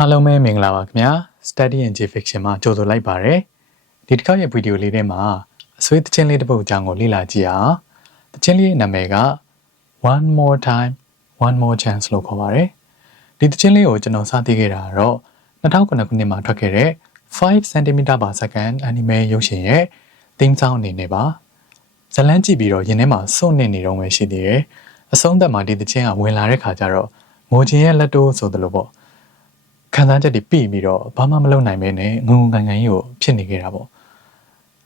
အားလုံးပဲမင်္ဂလာပါခင်ဗျာ Study and J Fiction မှာကြိုဆိုလိုက်ပါရစေဒီတစ်ခါရဲ့ဗီဒီယိုလေးထဲမှာအဆွေးသချင်းလေးတစ်ပုဒ်အကြောင်းကိုလေ့လာကြည့်အောင်သချင်းလေးရဲ့နာမည်က One More Time One More Chance လို့ခေါ်ပါတယ်ဒီသချင်းလေးကိုကျွန်တော်စသိခဲ့တာကတော့2009ခုနှစ်မှာထွက်ခဲ့တဲ့5 cm per second anime ရုပ်ရှင်ရဲ့ theme song အနေနဲ့ပါဇလန်းကြည့်ပြီးတော့ရင်ထဲမှာစွန့်နေနေတော့ပဲရှိသေးတယ်အဆုံးသက်မှာဒီသချင်းကဝင်လာတဲ့ခါကျတော့ငိုခြင်းရဲ့လက်တိုးဆိုသလိုပေါ့ ခံစားချက်တွေပြီးပြီးတော့ဘာမှမလုပ်နိုင်ပဲနဲ့ငုံငုံကန်ကန်ကြီးကိုဖြစ်နေခဲ့တာပေါ့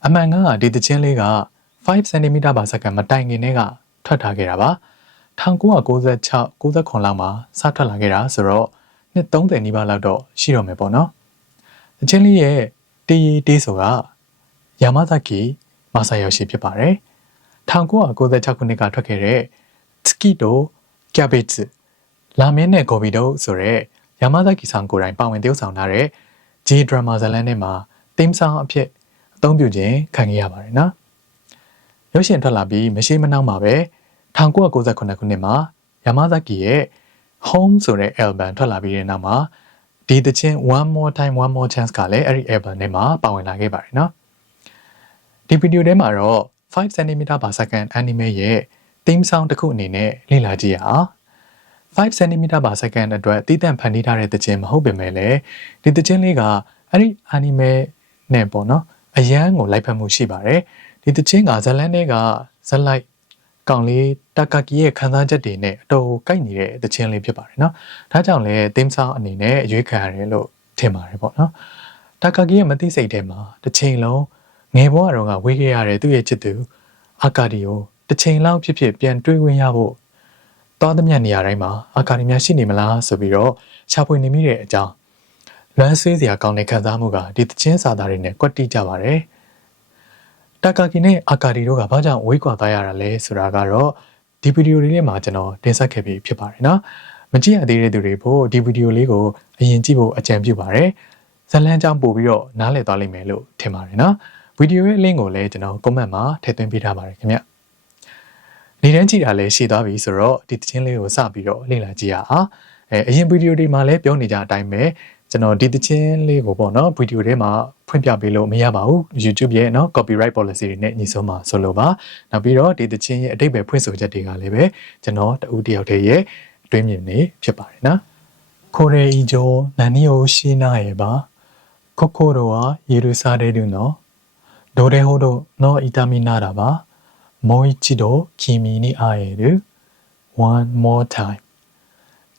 အမှန်ကဒီတချင်းလေးက5 cm per second မတိုင်ခင်တည်းကထွက်ထားခဲ့တာပါ1996 69လောက်မှာစထွက်လာခဲ့တာဆိုတော့နှစ်30နီးပါးလောက်တော့ရှိတော့မယ်ပေါ့နော်တချင်းလေးရဲ့တီးတီးဆိုတာယာမဇာကီမာဆာယောရှိဖြစ်ပါတယ်1996ခုနှစ်ကထွက်ခဲ့တဲ့ Tsukido Cabbage လာမင်းနဲ့ဂိုဘီတို့ဆိုတဲ့ ယာမဇာကီဆောင်ကိုယ်တိုင်ပါဝင်သရုပ်ဆောင်ထားတဲ့ J drama ဇာတ်လမ်းထဲမှာသင်းဆောင်အဖြစ်အသုံးပြုခြင်းခံခဲ့ရပါတယ်နော်ရုပ်ရှင်ထွက်လာပြီးမရှိမနှောင်းပါပဲ1998ခုနှစ်မှာယာမဇာကီရဲ့ Home ဆိုတဲ့ album ထွက်လာပြီးတဲ့နောက်မှာဒီသချင်း One More Time One More Chance ကလည်းအဲ့ဒီ album ထဲမှာပါဝင်လာခဲ့ပါတယ်နော်ဒီဗီဒီယိုထဲမှာတော့5 cm per second anime ရဲ့ theme song တစ်ခုအနေနဲ့လေ့လာကြည့်ရအောင် 5 cm per second အတွက်တည်တံ့ဖန်တီးထားတဲ့သချင်းမဟုတ်ပေမဲ့လည်းဒီသချင်းလေးကအဲ့ဒီ anime နဲ့ပေါ့နော်အရန်ကိုလိုက်ဖက်မှုရှိပါတယ်ဒီသချင်းကဇလန်းတွေကဇက်လိုက်ကောင်လေးတာကာကီရဲ့ခံစားချက်တွေနဲ့အတော်ကိုက်နေတဲ့သချင်းလေးဖြစ်ပါတယ်နော်ဒါကြောင့်လည်းသင်းဆောင်အနေနဲ့အရွေးခံရတယ်လို့ထင်ပါတယ်ပေါ့နော်တာကာကီရဲ့မသိစိတ်ထဲမှာတစ်ချိန်လုံးငယ်ဘဝတုန်းကဝေးခဲ့ရတဲ့သူ့ရဲ့ချစ်သူအာကာဒီကိုတစ်ချိန်လောက်ဖြစ်ဖြစ်ပြန်တွေးဝင်ရဖို့ သွားသမျှနေရာတိုင်းမှာအာကာဒီများရှိနေမလားဆိုပြီးတော့ရှာဖွေနေမိတဲ့အကြောင်းလွမ်းဆွေးစရာကောင်းတဲ့ခံစားမှုကဒီသချင်းစာသားတွေနဲ့ကွက်တိကြပါတယ်တာကာကီနဲ့အာကာဒီတို့ကဘာကြောင့်ဝေးကွာသွားရတာလဲဆိုတာကတော့ဒီဗီဒီယိုလေးထဲမှာကျွန်တော်တင်ဆက်ခဲ့ပြီးဖြစ်ပါတယ်နော်မကြည့်ရသေးတဲ့သူတွေဖို့ဒီဗီဒီယိုလေးကိုအရင်ကြည့်ဖို့အကြံပြုပါတယ်ဇလန်းကြောင့်ပို့ပြီးတော့နားလည်သွားလိမ့်မယ်လို့ထင်ပါတယ်နော်ဗီဒီယိုရဲ့ link ကိုလည်းကျွန်တော် comment မှာထည့်သွင်းပေးထားပါတယ်ခင်ဗျ နေတန်းကြည့်တာလည်းရှည်သွားပြီဆိုတော့ဒီသတင်းလေးကိုစပြီးတော့လေ့လာကြည့်ရအောင်အဲအရင်ဗီဒီယိုတွေမှာလည်းပြောနေကြအတိုင်းပဲကျွန်တော်ဒီသတင်းလေးကိုပေါ့နော်ဗီဒီယိုထဲမှာဖွင့်ပြပေးလို့မရပါဘူး YouTube ရဲ့နော် copyright policy တွေနဲ့ညီဆုံးပါဆိုလိုပါနောက်ပြီးတော့ဒီသတင်းရဲ့အတိတ်ပဲဖွင့်ဆိုချက်တွေကလည်းပဲကျွန်တော်တဦးတယောက်တည်းရဲ့အတွင်းမြင်နေဖြစ်ပါတယ်နော်ကိုရေအီဂျိုနန်နီယိုရှိနာရဲ့ပါကိုကိုရောယေရုရှလင်တို့နော်ဒိုရေဟိုတို့နော်အီတာမီနာတာပါ もう一度君に会える one more time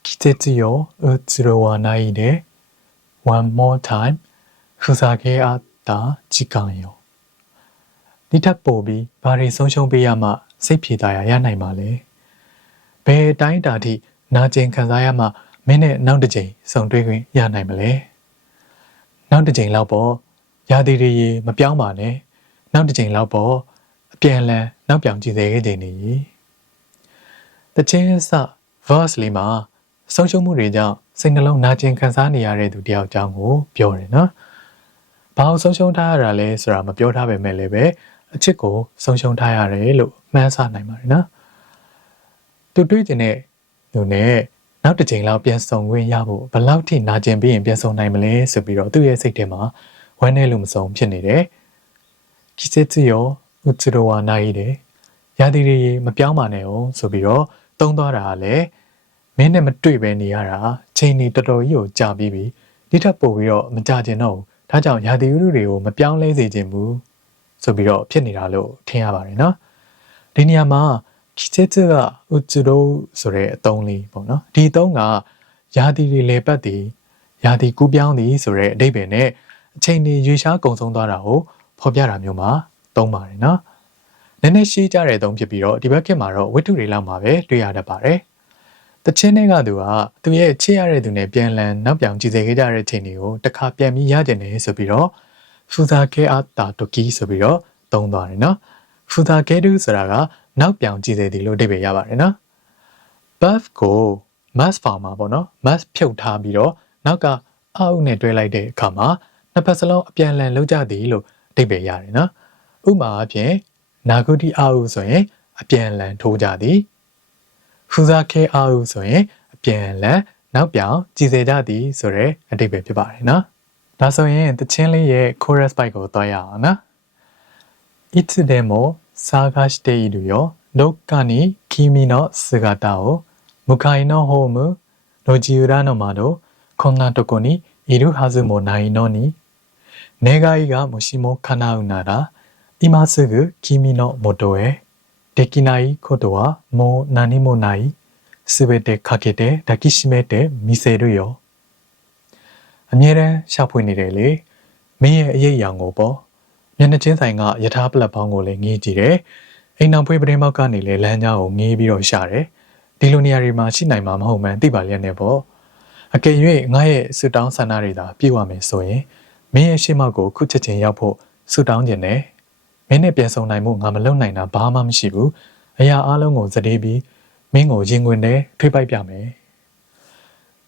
季節よ移ろわないで one more time ふざけ合った時間よဒီထက်ပိုပြီးဘာတွေဆုံးရှုံးပေးရမှစိတ်ပြေတာရရနိုင်ပါလဲဘယ်အတိုင်းအတာထိနာကျင်ခံစားရမှမင်းနဲ့နောက်တစ်ချိန်ဆုံတွေ့ခွင့်ရနိုင်မလဲနောက်တစ်ချိန်လောက်ပေါ့ရာသီတွေရေမပြောင်းပါနဲ့နောက်တစ်ချိန်လောက်ပေါ့အပြန်အလှန် နောက်ပြောင်ကြည့်စေခဲ့ချိန်နေကြီးတချင်းစ verse လေးမှာဆုံးရှုံးမှုတွေကြောင့်စိတ်နှလုံးနာကျင်ခံစားနေရတဲ့သူတယောက်အကြောင်းကိုပြောတယ်နော်။ဘာလို့ဆုံးရှုံးထားရတာလဲဆိုတာမပြောထားပေမဲ့လည်းပဲအချစ်ကိုဆုံးရှုံးထားရတယ်လို့မှန်းဆနိုင်ပါတယ်နော်။သူတွေးကျင်တဲ့သူနဲ့နောက်တစ်ချိန်လောက်ပြန်ဆုံခွင့်ရဖို့ဘယ်လောက်ထိနာကျင်ပြီးရင်ပြန်ဆုံနိုင်မလဲဆိုပြီးတော့သူ့ရဲ့စိတ်ထဲမှာဝမ်းနည်းလို့မဆုံးဖြစ်နေတယ်။ကိစစ်ရော ဥချရဝနိုင်တယ်။ရာသီတွေမပြောင်းပါနဲ့အောင်ဆိုပြီးတော့တုံးသွားတာကလည်းမင်းနဲ့မတွေ့ပဲနေရတာချိန်နေတော်တော်ကြီးကိုကြာပြီးပြီဒီထက်ပိုပြီးတော့မကြကျင်တော့ဘူးဒါကြောင့်ရာသီဥတုတွေကိုမပြောင်းလဲစေခြင်းဘူးဆိုပြီးတော့ဖြစ်နေတာလို့ထင်ရပါတယ်နော်ဒီနေရာမှာခိချက်ကဥချရိုဆိုတဲ့အသုံးလေးပေါ့နော်ဒီအသုံးကရာသီတွေလေပတ်တည်ရာသီကူးပြောင်းသည်ဆိုတဲ့အဓိပ္ပာယ်နဲ့အချိန်တွေရွေရှားကုံဆုံးသွားတာကိုဖော်ပြတာမျိုးမှာ သုံးပါတယ်နော်နည်းနည်းရှင်းကြတဲ့အသုံးဖြစ်ပြီးတော့ဒီဘက်ခေတ်မှာတော့ဝတ္ထုတွေလောက်မှာပဲတွေ့ရတတ်ပါတယ်တချင်းတွေကသူကသူရဲ့ချစ်ရတဲ့သူနဲ့ပြန်လည်နောက်ပြောင်ကြည်စေခဲ့ကြတဲ့ချိန်တွေကိုတခါပြန်ပြီးရကျင်နေဆိုပြီးတော့ဖူဇာကဲအတာတိုကီဆိုပြီးတော့သုံးသွားတယ်နော်ဖူဇာကဲတူဆိုတာကနောက်ပြောင်ကြည်စေတယ်လို့အဓိပ္ပာယ်ရပါတယ်နော် buff ကို mass form မှာပေါ့နော် mass ဖြုတ်ထားပြီးတော့နောက်ကအောက်နဲ့တွဲလိုက်တဲ့အခါမှာနှစ်ဖက်စလုံးအပြန်အလှန်လုံးကြသည်လို့အဓိပ္ပာယ်ရတယ်နော် ဥပမာအဖြစ်နာဂုတိအာဟုဆိုရင်အပြန်အလှန်ထိုးကြသည်ဖူဇာခဲအာဟုဆိုရင်အပြန်အလှန် နောက်ပြောင်ကြည်စေကြသည်ဆိုတဲ့အတိတ်ပဲဖြစ်ပါတယ်နော်ဒါဆိုရင်တချင်းလေးရဲ့ chorus bite ကိုတွားရအောင်နော်いつでも探しているよどっかに君の姿を向かいのホーム路地裏の窓こんなとこにいるはずもないのに願いがもしも叶うなら 今すぐ君の元へできないことはもう何もないすべてかけて抱きしめてみせるよအမြဲတမ်းရှာဖွေနေတယ်လေမင်းရဲ့အရေးအယောင်ကိုပေါ့မျက်နှာချင်းဆိုင်ကယထာပလက်ပေါင်းကိုလည်းငေးကြည့်တယ်အိမ်နောက်ဖွေးပရင်ပေါက်ကနေလည်းလမ်းကြားကိုငေးပြီးတော့ရှာတယ်ဒီလိုနေရာတွေမှာရှိနိုင်မှာမဟုတ်မှန်းသိပါလျက်နဲ့ပေါ့အကယ်၍ငါရဲ့ဆူတောင်းဆန္ဒတွေသာပြည့်ဝမယ်ဆိုရင်မင်းရဲ့ရှေ့မောက်ကိုခုချက်ချင်းရောက်ဖို့ဆူတောင်းခြင်းနဲ့ မင်းနဲ့ပြန်ဆုံနိုင်မှုငါမလုပ်နိုင်တာဘာမှမရှိဘူးအရာအလုံးကိုစတေးပြီးမင်းကိုရင်ခွင်နဲ့ထွေးပိုက်ပြမယ်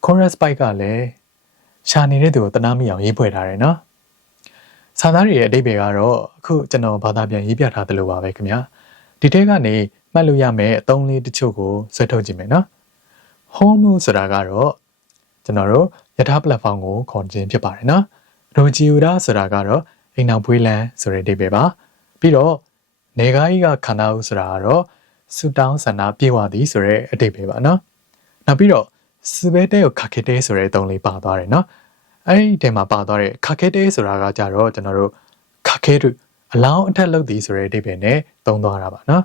chorus spike ကလည်းရှာနေတဲ့သူကိုတနာမိအောင်ရေးဖွဲ့ထားတယ်နော်စာသားတွေရဲ့အတိတ်ပဲကတော့အခုကျွန်တော်ဘာသာပြန်ရေးပြထားသလိုပါပဲခင်ဗျာဒီထဲကနေမှတ်လို့ရမယ့်အသုံးလေးတချို့ကိုဆွဲထုတ်ကြည့်မယ်နော် home ဆိုတာကတော့ကျွန်တော်တို့ယထာ platform ကိုခေါ်ခြင်းဖြစ်ပါတယ်နော် rojiura ဆိုတာကတော့အိမ်နောက်ဖွေးလန်းဆိုတဲ့အတိတ်ပဲပါ ပြီးတော့နေကားကြီးကခန္ဓာဦးဆိုတာကတော့ဆူတောင်းဆန္ဒပြေဝသည်ဆိုတဲ့အတိတ်ပဲပါနော်နောက်ပြီးတော့စပယ်တဲကိုခါခဲတဲဆိုတဲ့အသုံးလေးပါသွားတယ်နော်အဲ့ဒီထဲမှာပါသွားတဲ့ခါခဲတဲဆိုတာကကြတော့ကျွန်တော်တို့ခါခဲတုအလောင်းအထက်လုပ်သည်ဆိုတဲ့အတိတ်ပဲနဲ့သုံးသွားတာပါနော်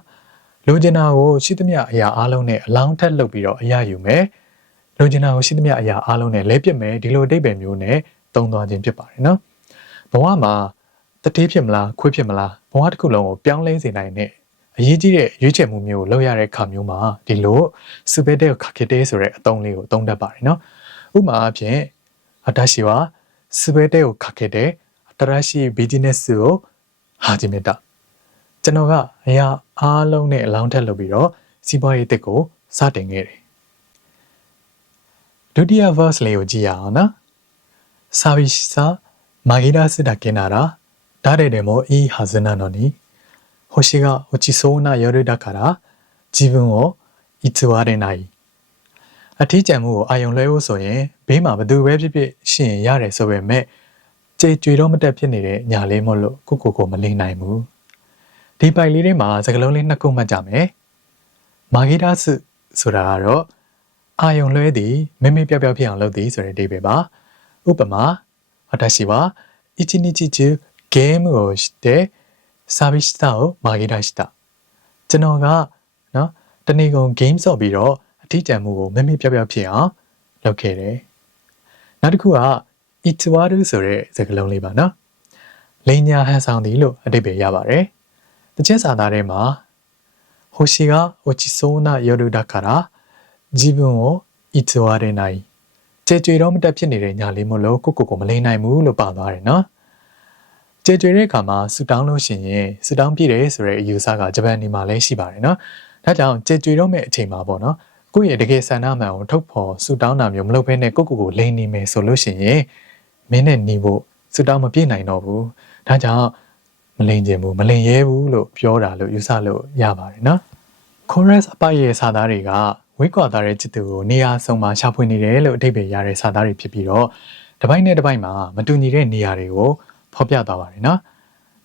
လူကျင်နာကိုရှိသမျှအရာအလုံးနဲ့အလောင်းထက်လုပ်ပြီးတော့အရာယူမယ်လူကျင်နာကိုရှိသမျှအရာအလုံးနဲ့လဲပစ်မယ်ဒီလိုအတိတ်ပဲမျိုးနဲ့သုံးသွားခြင်းဖြစ်ပါတယ်နော်ဘဝမှာ တတိဖြစ်မလားခွေးဖြစ်မလားဘဝတစ်ခုလုံးကိုပြောင်းလဲစေနိုင်တဲ့အရေးကြီးတဲ့ရွေးချယ်မှုမျိုးကိုလုပ်ရတဲ့အခါမျိုးမှာဒီလိုစူပတဲ့ခါကေတဲဆိုတဲ့အသုံးလေးကိုသုံးတတ်ပါတယ်နော်ဥပမာအဖြစ်အတရှိはすべてをかけて新しいビジネスを始めたကျွန်တော်ကအရာအားလုံးနဲ့အလောင်းထက်လုပ်ပြီးတော့စီးပွားရေးတစ်ကိုစတင်ခဲ့တယ်ဒုတိယ verse လေးကိုကြည့်ရအောင်နော်寂しさ紛らわすだけなら 誰でもいいはずなのに星が落ちそうな夜だから自分を偽れないအထီးကျန်မှုကိုအာယုံလွှဲဖို့ဆိုရင်ဘေးမှာဘသူပဲဖြစ်ဖြစ်ရှိရင်ရတယ်ဆိုပေမဲ့ကြေကြွေတော့မတက်ဖြစ်နေတဲ့ညာလေးမို့လို့ကိုကိုကိုမလိမ့်နိုင်ဘူးဒီပိုက်လေးထဲမှာစကလုံးလေးနှစ်ခုမှတ်ကြမယ်မာဂီဒါစုဆိုတာကတော့အာယုံလွှဲသည်မမေပြောက်ပြောက်ဖြစ်အောင်လုပ်သည်ဆိုတဲ့အဓိပ္ပာယ်ပါဥပမာ私は一日中 ゲームをして寂しさを紛らしたကျွန်တော်ကနော်တနေ့ကုန် game ဆော့ပြီးတော့အထီးကျန်မှုကိုမမေပြောက်ပြောက်ဖြစ်အောင်လုပ်ခဲ့တယ်နောက်တစ်ခုက itwaru ဆိုတဲ့စကားလုံးလေးပါနော်လိညာဟန်ဆောင်သည်လို့အဓိပ္ပာယ်ရပါတယ်တခြင်းစာသားထဲမှာ星が落ちそうな夜だから自分を偽れないကြေကြွေတော့မတက်ဖြစ်နေတဲ့ညာလေးမလို့ကိုကိုကိုမလိမ့်နိုင်ဘူးလို့ပါသွားတယ်နော် ကြေကြွေတဲ့အခါမှာဆူတောင်းလို့ရှိရင်ဆူတောင်းပြည့်တယ်ဆိုတဲ့အယူဆကဂျပန်နေမှာလည်းရှိပါတယ်နော်ဒါကြောင့်ကြေကြွေတော့မဲ့အချိန်မှာပေါ့နော်ကိုယ့်ရဲ့တကယ်ဆန္ဒမှန်ကိုထုတ်ဖော်ဆူတောင်းတာမျိုးမလုပ်ဘဲနဲ့ကိုကိုကိုလိမ့်နေမယ်ဆိုလို့ရှိရင်မင်းနဲ့ညီဖို့ဆူတောင်းမပြည့်နိုင်တော့ဘူးဒါကြောင့်မလိမ့်ခြင်းဘူးမလိမ့်ရဲဘူးလို့ပြောတာလို့ယူဆလို့ရပါတယ်နော် chorus အပိုက်ရဲ့စာသားတွေကဝိကွာသားတဲ့จิตသူကိုနေရာဆုံးမှာရှာဖွေနေတယ်လို့အဓိပ္ပာယ်ရတဲ့စာသားတွေဖြစ်ပြီးတော့တစ်ပိုင်းနဲ့တစ်ပိုင်းမှာမတူညီတဲ့နေရာတွေကို ဖော်ပြသွားပါတယ်နော်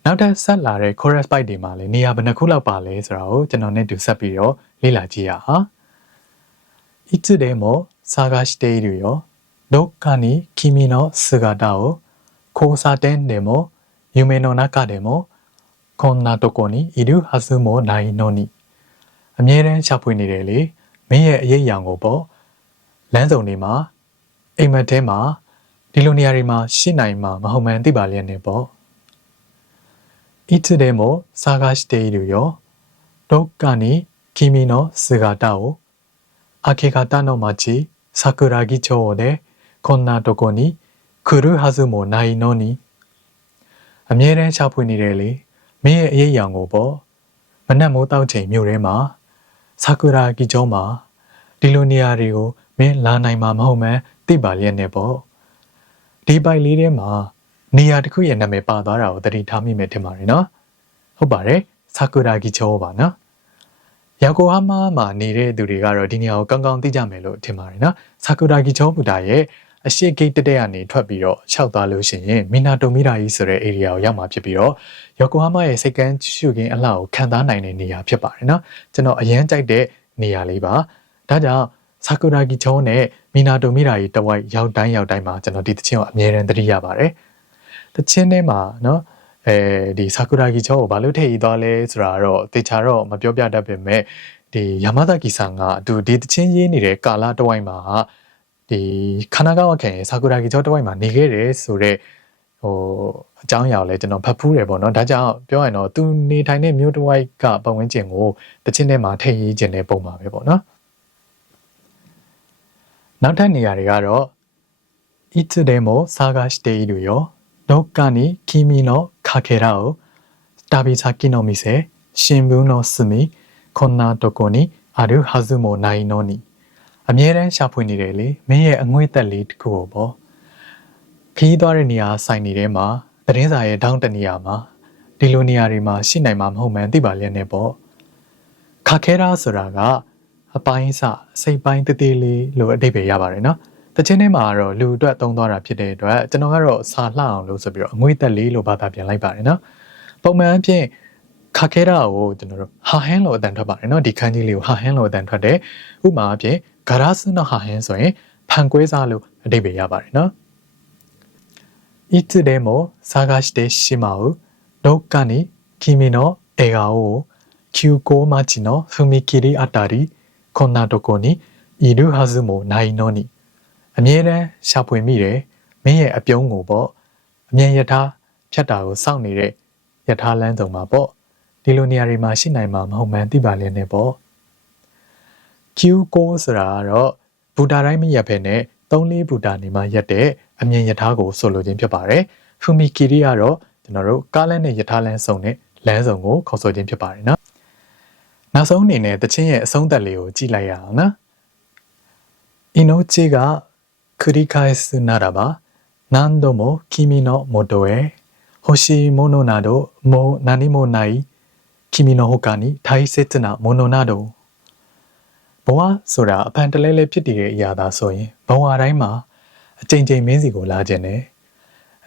နောက်ထပ်ဆက်လာတဲ့ chorus byte တွေမှာလည်းနေရာဘယ်နှခုလောက်ပါလဲဆိုတာကိုကျွန်တော်နဲ့တူဆက်ပြီးတော့လေ့လာကြည့်ရအောင်いつでも探しているよどっかに君の姿を交差点でも夢の中でもこんなとこにいるはずもないのにအမြဲတမ်းရှာဖွေနေတယ်လေမင်းရဲ့အရေးအယောင်ကိုပေါ့လမ်းစုံတွေမှာအိမ်မက်ထဲမှာ ဒီလိုနေရာတွေမှာရှိနိုင်မှာမဟုတ်မှန်းသိပါလျက်နဲ့ပေါ့いつでも探しているよどっかに君の姿を明け方の街桜木町でこんなとこに来るはずもないのにအမြဲတမ်းရှာဖွေနေတယ်လေမင်းရဲ့အရေးအယောင်ကိုပေါ့မနှက်မိုးတောက်ချိန်မြို့ထဲမှာဆာကူရာဂီကျောင်းမှာဒီလိုနေရာတွေကိုမင်းလာနိုင်မှာမဟုတ်မှန်းသိပါလျက်နဲ့ပေါ့ ဒီပိုက်လေးထဲမှာနေရာတစ်ခုရဲ့နာမည်ပါသွားတာကိုသတိထားမိမယ်ထင်ပါတယ်နော်ဟုတ်ပါတယ်ဆာကူရာဂီကျောင်းပါနော်ယောက်ကိုဟာမာမှာနေတဲ့သူတွေကတော့ဒီနေရာကိုကောင်းကောင်းသိကြမယ်လို့ထင်ပါတယ်နော်ဆာကူရာဂီချောဘူတာရဲ့အရှိဂိတ်တက်တက်ကနေထွက်ပြီးတော့ရှောက်သွားလို့ရှိရင်မီနာတိုမီရာကြီးဆိုတဲ့ area ကိုရောက်မှာဖြစ်ပြီးတော့ယောက်ကိုဟာမာရဲ့စိတ်ကန်းရှုခင်းအလှကိုခံစားနိုင်တဲ့နေရာဖြစ်ပါတယ်နော်ကျွန်တော်အရင်ကြိုက်တဲ့နေရာလေးပါဒါကြောင့် ဆာကူရာဂီချောနဲ့မီနာတိုမီရာကြီးတဝိုက်ရောက်တိုင်းရောက်တိုင်းမှာကျွန်တော်ဒီတချင်းကိုအမြဲတမ်းသတိရပါတယ်တချင်းထဲမှာနော်အဲဒီဆာကူရာဂီချောကိုဘာလို့ထည့်ရသွားလဲဆိုတာတော့တေချာတော့မပြောပြတတ်ပေမဲ့ဒီယာမသာကီဆန်ကအတူဒီတချင်းရေးနေတဲ့ကာလာတဝိုက်မှာဒီခနာဂဝခင်ဆာကူရာဂီချောတဝိုက်မှာနေခဲ့တယ်ဆိုတော့ဟိုအကြောင်းအရာကိုလည်းကျွန်တော်ဖတ်ဖူးတယ်ပေါ့နော်ဒါကြောင့်ပြောရရင်တော့သူနေထိုင်တဲ့မြို့တဝိုက်ကပတ်ဝန်းကျင်ကိုတချင်းထဲမှာထည့်ရေးခြင်းတဲ့ပုံပါပဲပေါ့နော် နောက်ထပ်နေရာတွေကတော့いつでも探しているよどっかに君のかけらを旅先の店新聞の隅こんなとこにあるはずもないのにအမြဲတမ်းရှာဖွေနေတယ်လေမင်းရဲ့အငွေ့သက်လေးတစ်ခုကိုပေါ့ခီးသွားတဲ့နေရာဆိုင်နေထဲမှာသတင်းစာရဲ့တောင်းတနေရာမှာဒီလိုနေရာတွေမှာရှိနိုင်မှာမဟုတ်မှန်းသိပါလျက်နဲ့ပေါ့ခါခဲရာဆိုတာက အပိုင်းစစိတ်ပိုင်းတည်တည်လေးလို့အဓိပ္ပာယ်ရပါတယ်နော်တခြင်းထဲမှာကတော့လူအတွက်သုံးသွားတာဖြစ်တဲ့အတွက်ကျွန်တော်ကတော့စာလှအောင်လို့ဆိုပြီးတော့အငွေ့သက်လေးလို့ဘာသာပြန်လိုက်ပါတယ်နော်ပုံမှန်အဖြစ်ခါခဲရာကိုကျွန်တော်တို့ဟာဟင်းလို့အတန်ထွက်ပါတယ်နော်ဒီခန်းကြီးလေးကိုဟာဟင်းလို့အတန်ထွက်တယ်ဥပမာအဖြစ်ဂရာစနဟာဟင်းဆိုရင်ဖန်ကွဲစားလို့အဓိပ္ပာယ်ရပါတယ်နော်いつでも探してしまうどっかに君の笑顔を急行待ちの踏切あたり ခွန်နာတကိုနီဤဒုဟာစုမိုနိုင်နောနီအမြဲတမ်းရှာဖွေမိတယ်မင်းရဲ့အပြုံးကိုပေါ့အမြင်ယထာဖြတ်တာကိုစောင့်နေတဲ့ယထာလမ်းစုံမှာပေါ့ဒီလိုနေရာတွေမှာရှိနိုင်မှာမဟုတ်မှန်းသိပါလဲနဲ့ပေါ့ Q6 ဆိုတာကတော့ဘူတာတိုင်းမရက်ဖဲနဲ့၃လေးဘူတာနေမှာရက်တဲ့အမြင်ယထာကိုဆိုလိုခြင်းဖြစ်ပါတယ်ဖူမီကီရီကတော့ကျွန်တော်တို့ကားလမ်းနဲ့ယထာလမ်းစုံနဲ့လမ်းစုံကိုခေါ်ဆိုခြင်းဖြစ်ပါတယ်နော် နောက်ဆုံးအနေနဲ့တချင်းရဲ့အဆုံးသက်လေးကိုကြည့်လိုက်ရအောင်နော်イノチが繰り返すならば何度も君の元へ欲しいものなどもう何もない君の他に大切なものなどဘဝဆိုတာအဖန်တလဲလဲဖြစ်တည်တဲ့အရာသာဆိုရင်ဘဝတိုင်းမှာအချိန်ချင်းမင်းစီကိုလာခြင်းနဲ့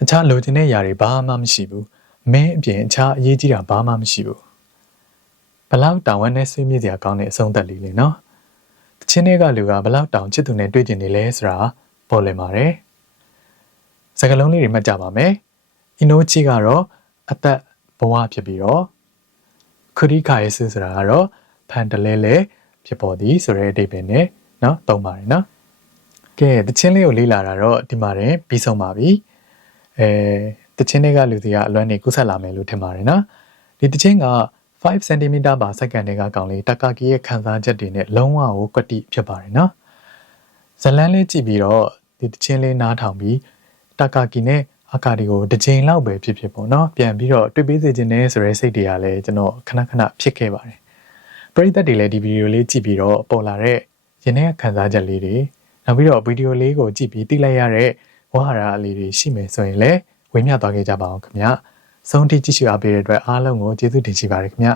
အခြားလိုချင်တဲ့အရာတွေဘာမှမရှိဘူးမင်းအပြင်အခြားအရေးကြီးတာဘာမှမရှိဘူး ဘလောက်တောင်ဝမ်းနဲ့ဆွေးမြေ့စရာကောင်းတဲ့အဆုံးသက်လေးလေနော်။တချင်းတွေကလူကဘလောက်တောင်ချစ်သူနဲ့တွေ့ကျင်နေလဲဆိုတာပေါ်လင်ပါတယ်။စကားလုံးလေးတွေမှတ်ကြပါမယ်။အင်နိုချီကတော့အသက်ဘဝဖြစ်ပြီးတော့ခရီးခါရေးဆိုတာကတော့ဖန်တလဲလဲဖြစ်ပေါ်သည်ဆိုတဲ့အဓိပ္ပာယ်နဲ့နော်သုံးပါတယ်နော်။ကဲတချင်းလေးကိုလေ့လာတာတော့ဒီမှာတင်ပြီးဆုံးပါပြီ။အဲတချင်းတွေကလူတွေကလွမ်းနေကူးဆက်လာမယ်လို့ထင်ပါတယ်နော်။ဒီတချင်းက 5 cm ပါစက္ကန့်တွေကကောင်လေးတက္ကကီရဲ့ခံစားချက်တွေနဲ့လုံးဝကိုကွတိဖြစ်ပါတယ်နော်ဇလန်းလေးကြည့်ပြီးတော့ဒီတခြင်းလေးနားထောင်ပြီးတက္ကကီနဲ့အခါဒီကိုတစ်ချိန်လောက်ပဲဖြစ်ဖြစ်ပေါ့နော်ပြန်ပြီးတော့တွေ့ပေးစေခြင်းနဲ့ဆိုရဲစိတ်တွေကလည်းကျွန်တော်ခဏခဏဖြစ်ခဲ့ပါတယ်ပရိသတ်တွေလည်းဒီဗီဒီယိုလေးကြည့်ပြီးတော့ပေါ်လာတဲ့ရင်းနှီးခံစားချက်လေးတွေနောက်ပြီးတော့ဗီဒီယိုလေးကိုကြည့်ပြီးသိလိုက်ရတဲ့ဝါဟာရလေးတွေရှိမယ်ဆိုရင်လည်းဝေမျှသွားခဲ့ကြပါအောင်ခင်ဗျာ။ ဆုံးထိကြည့်ရှုအားပေးတဲ့အတွက်အားလုံးကိုကျေးဇူးတင်ရှိပါတယ်ခင်ဗျ